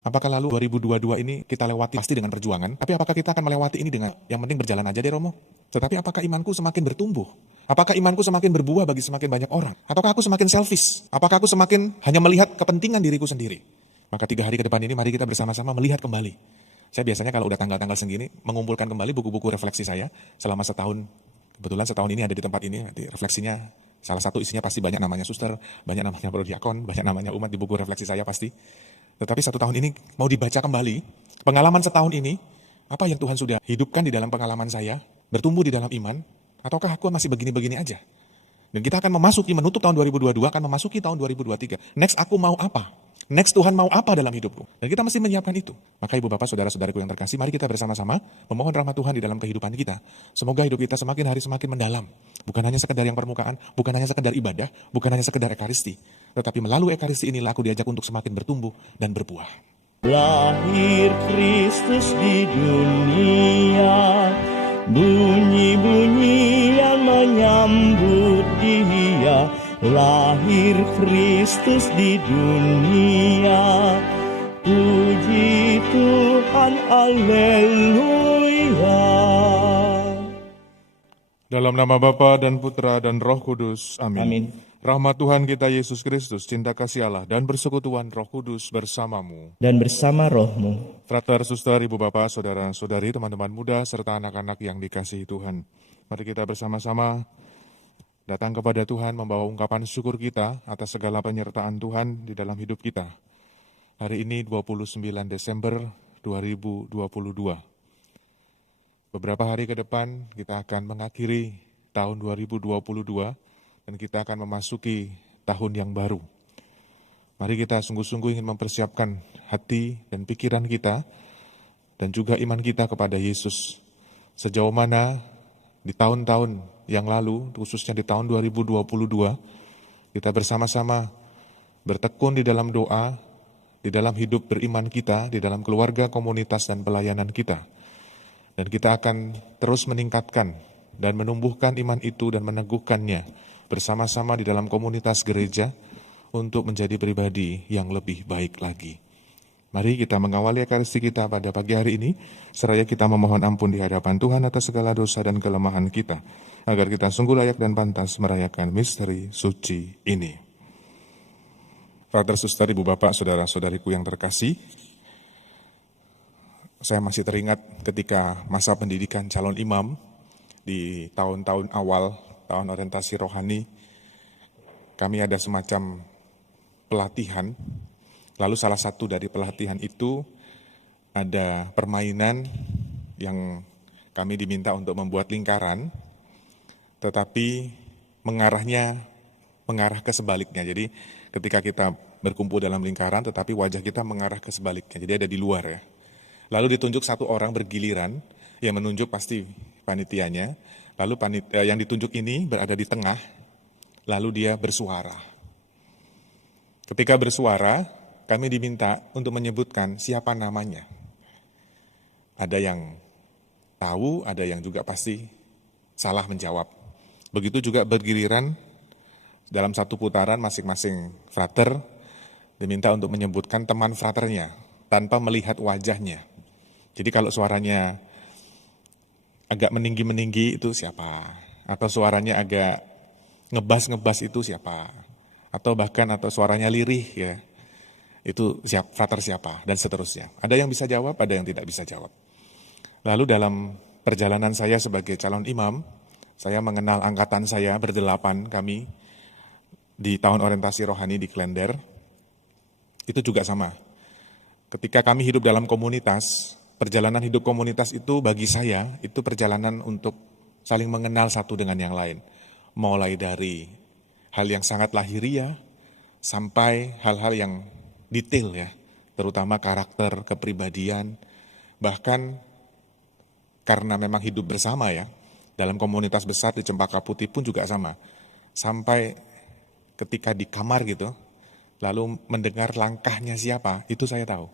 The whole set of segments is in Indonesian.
Apakah lalu 2022 ini kita lewati pasti dengan perjuangan? Tapi apakah kita akan melewati ini dengan yang penting berjalan aja deh Romo? Tetapi apakah imanku semakin bertumbuh? Apakah imanku semakin berbuah bagi semakin banyak orang? Ataukah aku semakin selfish? Apakah aku semakin hanya melihat kepentingan diriku sendiri? Maka 3 hari ke depan ini mari kita bersama-sama melihat kembali. Saya biasanya kalau udah tanggal-tanggal segini mengumpulkan kembali buku-buku refleksi saya selama setahun. Kebetulan setahun ini ada di tempat ini, nanti refleksinya salah satu isinya pasti banyak namanya suster, banyak namanya prodiakon, banyak namanya umat di buku refleksi saya pasti. Tetapi 1 tahun ini mau dibaca kembali, pengalaman setahun ini, apa yang Tuhan sudah hidupkan di dalam pengalaman saya, bertumbuh di dalam iman, ataukah aku masih begini-begini aja? Dan kita akan menutup tahun 2022, akan memasuki tahun 2023. Next aku mau apa? Next Tuhan mau apa dalam hidupku? Dan kita mesti menyiapkan itu. Maka ibu bapak saudara-saudariku yang terkasih, mari kita bersama-sama memohon rahmat Tuhan di dalam kehidupan kita. Semoga hidup kita semakin hari semakin mendalam. Bukan hanya sekedar yang permukaan, bukan hanya sekedar ibadah, bukan hanya sekedar ekaristi. Tetapi melalui ekaristi inilah aku diajak untuk semakin bertumbuh dan berbuah. Lahir Kristus di dunia, bunyi-bunyi yang menyambut Dia. Lahir Kristus di dunia, puji Tuhan, haleluya. Dalam nama Bapa dan Putra dan Roh Kudus. Amin. Amin. Rahmat Tuhan kita Yesus Kristus, cinta kasih Allah, dan persekutuan Roh Kudus bersamamu. Dan bersama rohmu. Frater, suster, ibu bapak, saudara-saudari, teman-teman muda, serta anak-anak yang dikasihi Tuhan. Mari kita bersama-sama datang kepada Tuhan membawa ungkapan syukur kita atas segala penyertaan Tuhan di dalam hidup kita. Hari ini 29 Desember 2022. Beberapa hari ke depan kita akan mengakhiri tahun 2022 dan kita akan memasuki tahun yang baru. Mari kita sungguh-sungguh ingin mempersiapkan hati dan pikiran kita dan juga iman kita kepada Yesus. Sejauh mana di tahun-tahun yang lalu, khususnya di tahun 2022, kita bersama-sama bertekun di dalam doa, di dalam hidup beriman kita, di dalam keluarga, komunitas, dan pelayanan kita. Dan kita akan terus meningkatkan dan menumbuhkan iman itu dan meneguhkannya bersama-sama di dalam komunitas gereja untuk menjadi pribadi yang lebih baik lagi. Mari kita mengawali ekaristi kita pada pagi hari ini, seraya kita memohon ampun di hadapan Tuhan atas segala dosa dan kelemahan kita, agar kita sungguh layak dan pantas merayakan misteri suci ini. Frater, suster, ibu bapak, saudara-saudariku yang terkasih, saya masih teringat ketika masa pendidikan calon imam di tahun-tahun awal, tahun orientasi rohani, kami ada semacam pelatihan. Lalu salah satu dari pelatihan itu ada permainan yang kami diminta untuk membuat lingkaran, tetapi mengarah ke sebaliknya. Jadi ketika kita berkumpul dalam lingkaran, tetapi wajah kita mengarah ke sebaliknya. Jadi ada di luar ya. Lalu ditunjuk satu orang bergiliran, yang menunjuk pasti panitianya. Lalu yang ditunjuk ini berada di tengah, lalu dia bersuara. Ketika bersuara, kami diminta untuk menyebutkan siapa namanya. Ada yang tahu, ada yang juga pasti salah menjawab. Begitu juga bergiliran dalam satu putaran masing-masing frater diminta untuk menyebutkan teman fraternya tanpa melihat wajahnya. Jadi kalau suaranya agak meninggi-meninggi itu siapa? Atau suaranya agak ngebas-ngebas itu siapa? Atau suaranya lirih ya. Itu frater siapa, dan seterusnya. Ada yang bisa jawab, ada yang tidak bisa jawab. Lalu dalam perjalanan saya sebagai calon imam, saya mengenal angkatan saya berdelapan kami di tahun orientasi rohani di Klender. Itu juga sama. Ketika kami hidup dalam komunitas, perjalanan hidup komunitas itu bagi saya, itu perjalanan untuk saling mengenal satu dengan yang lain. Mulai dari hal yang sangat lahiriah, sampai hal-hal yang detail ya, terutama karakter, kepribadian, bahkan karena memang hidup bersama ya, dalam komunitas besar di Cempaka Putih pun juga sama. Sampai ketika di kamar gitu, lalu mendengar langkahnya siapa, itu saya tahu.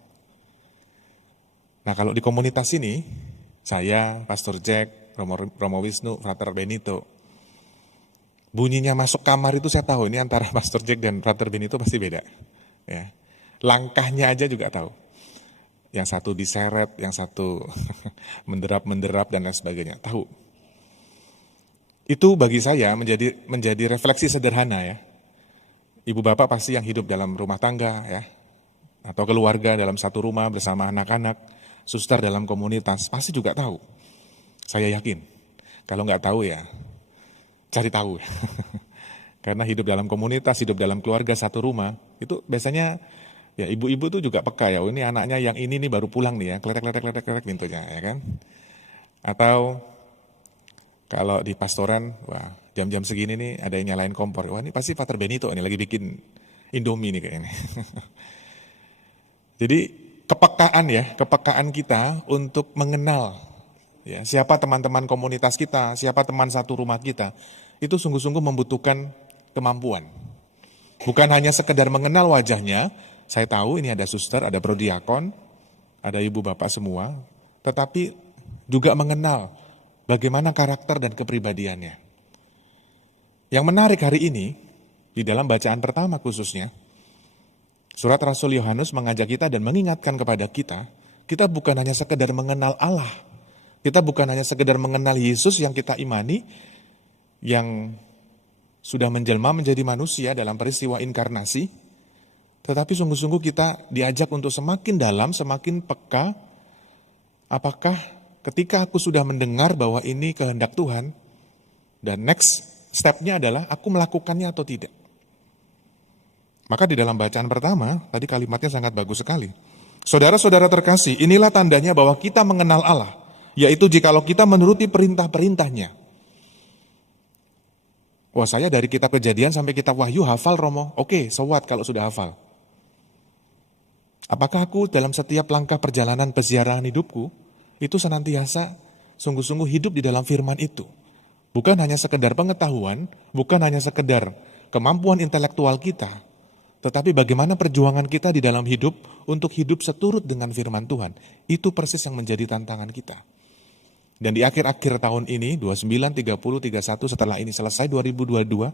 Nah kalau di komunitas ini, saya, Pastor Jack, Romo Wisnu, Frater Benito, bunyinya masuk kamar itu saya tahu, ini antara Pastor Jack dan Frater Benito pasti beda. Ya. Langkahnya aja juga tahu. yang satu diseret, yang satu menderap-menderap dan lain sebagainya. Tahu. Itu bagi saya menjadi refleksi sederhana ya. Ibu bapak pasti yang hidup dalam rumah tangga ya, atau keluarga dalam satu rumah bersama anak-anak, suster dalam komunitas, pasti juga tahu. Saya yakin. Kalau nggak tahu ya, cari tahu. Karena hidup dalam komunitas, hidup dalam keluarga satu rumah, itu biasanya ya ibu-ibu tuh juga peka ya, ini anaknya yang ini nih baru pulang nih ya, kletek pintunya ya kan. Atau kalau di pastoran, wah jam-jam segini nih ada yang nyalain kompor, wah ini pasti Pater Benito ini lagi bikin Indomie nih kayaknya. Jadi kepekaan kita untuk mengenal ya, siapa teman-teman komunitas kita, siapa teman satu rumah kita, itu sungguh-sungguh membutuhkan kemampuan. Bukan hanya sekedar mengenal wajahnya, saya tahu ini ada suster, ada prodiakon, ada ibu bapak semua, tetapi juga mengenal bagaimana karakter dan kepribadiannya. Yang menarik hari ini, di dalam bacaan pertama khususnya, surat Rasul Yohanes mengajak kita dan mengingatkan kepada kita bukan hanya sekedar mengenal Allah, kita bukan hanya sekedar mengenal Yesus yang kita imani, yang sudah menjelma menjadi manusia dalam peristiwa inkarnasi, tetapi sungguh-sungguh kita diajak untuk semakin dalam, semakin peka, apakah ketika aku sudah mendengar bahwa ini kehendak Tuhan, dan next step-nya adalah aku melakukannya atau tidak. Maka di dalam bacaan pertama, tadi kalimatnya sangat bagus sekali. Saudara-saudara terkasih, inilah tandanya bahwa kita mengenal Allah, yaitu jikalau kita menuruti perintah-perintahnya. Wah, saya dari kitab Kejadian sampai kitab Wahyu hafal Romo. Oke, so what kalau sudah hafal? Apakah aku dalam setiap langkah perjalanan peziarahan hidupku, itu senantiasa sungguh-sungguh hidup di dalam firman itu? Bukan hanya sekedar pengetahuan, bukan hanya sekedar kemampuan intelektual kita, tetapi bagaimana perjuangan kita di dalam hidup untuk hidup seturut dengan firman Tuhan. Itu persis yang menjadi tantangan kita. Dan di akhir-akhir tahun ini, 29, 30, 31, setelah ini selesai 2022,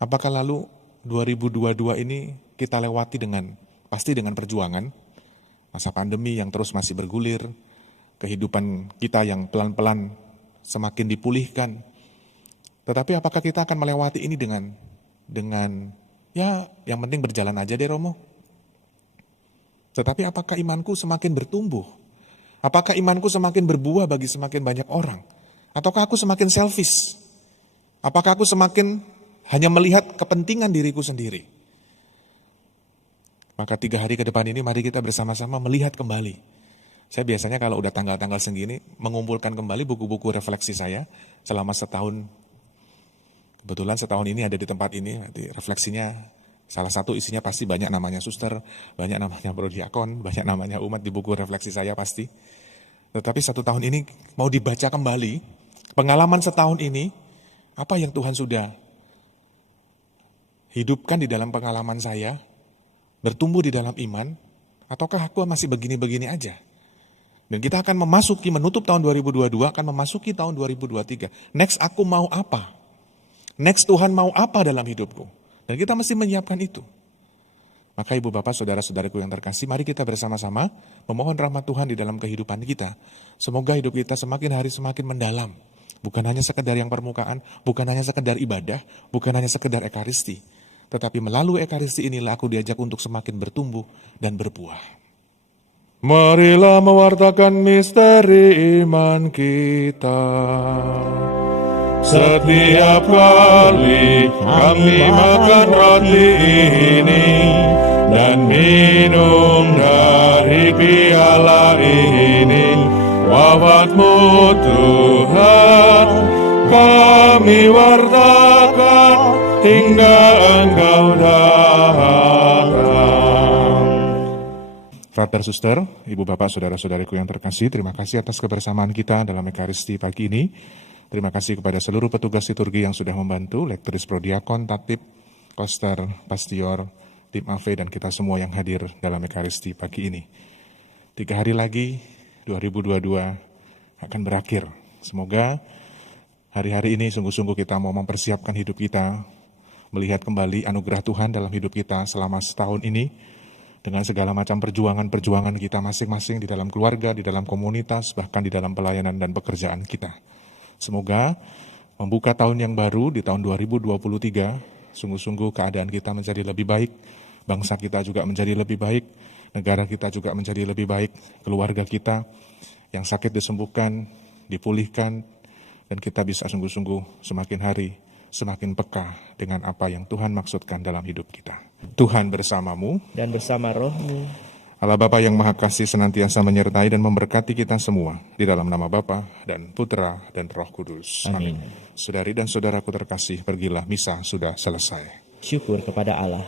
apakah lalu 2022 ini kita lewati pasti dengan perjuangan, masa pandemi yang terus masih bergulir, kehidupan kita yang pelan-pelan semakin dipulihkan. Tetapi apakah kita akan melewati ini dengan ya yang penting berjalan aja deh Romo. Tetapi apakah imanku semakin bertumbuh? Apakah imanku semakin berbuah bagi semakin banyak orang? Ataukah aku semakin selfish? Apakah aku semakin hanya melihat kepentingan diriku sendiri? Maka 3 hari ke depan ini mari kita bersama-sama melihat kembali. Saya biasanya kalau udah tanggal-tanggal segini mengumpulkan kembali buku-buku refleksi saya selama setahun. Kebetulan setahun ini ada di tempat ini, nanti refleksinya salah satu isinya pasti banyak namanya suster, banyak namanya prodiakon, banyak namanya umat di buku refleksi saya pasti. Tetapi 1 tahun ini mau dibaca kembali, pengalaman setahun ini, apa yang Tuhan sudah hidupkan di dalam pengalaman saya, bertumbuh di dalam iman, ataukah aku masih begini-begini aja? Dan kita akan menutup tahun 2022, akan memasuki tahun 2023. Next aku mau apa? Next Tuhan mau apa dalam hidupku? Dan kita mesti menyiapkan itu. Maka ibu bapak saudara-saudaraku yang terkasih, mari kita bersama-sama memohon rahmat Tuhan di dalam kehidupan kita. Semoga hidup kita semakin hari semakin mendalam. Bukan hanya sekedar yang permukaan, bukan hanya sekedar ibadah, bukan hanya sekedar ekaristi. Tetapi melalui ekaristi inilah aku diajak untuk semakin bertumbuh dan berbuah. Marilah mewartakan misteri iman kita. Setiap kali kami makan roti ini dan minum dari piala ini, wafat-Mu Tuhan kami wartakan hingga Engkau datang. Frater, suster, ibu bapak, saudara-saudariku yang terkasih, terima kasih atas kebersamaan kita dalam Ekaristi pagi ini. Terima kasih kepada seluruh petugas liturgi yang sudah membantu, lektris prodiakon, tatip, koster, pastior, tim AV, dan kita semua yang hadir dalam Ekaristi pagi ini. 3 hari lagi, 2022 akan berakhir. Semoga hari-hari ini sungguh-sungguh kita mau mempersiapkan hidup kita, melihat kembali anugerah Tuhan dalam hidup kita selama setahun ini, dengan segala macam perjuangan-perjuangan kita masing-masing di dalam keluarga, di dalam komunitas, bahkan di dalam pelayanan dan pekerjaan kita. Semoga membuka tahun yang baru di tahun 2023, sungguh-sungguh keadaan kita menjadi lebih baik, bangsa kita juga menjadi lebih baik, negara kita juga menjadi lebih baik, keluarga kita yang sakit disembuhkan, dipulihkan, dan kita bisa sungguh-sungguh semakin hari semakin peka dengan apa yang Tuhan maksudkan dalam hidup kita. Tuhan bersamamu, Dan bersama rohmu. Allah Bapa yang Maha Kasih senantiasa menyertai dan memberkati kita semua di dalam nama Bapa dan Putra dan Roh Kudus. Amin. Saudari dan saudaraku terkasih, pergilah, misa sudah selesai. Syukur kepada Allah.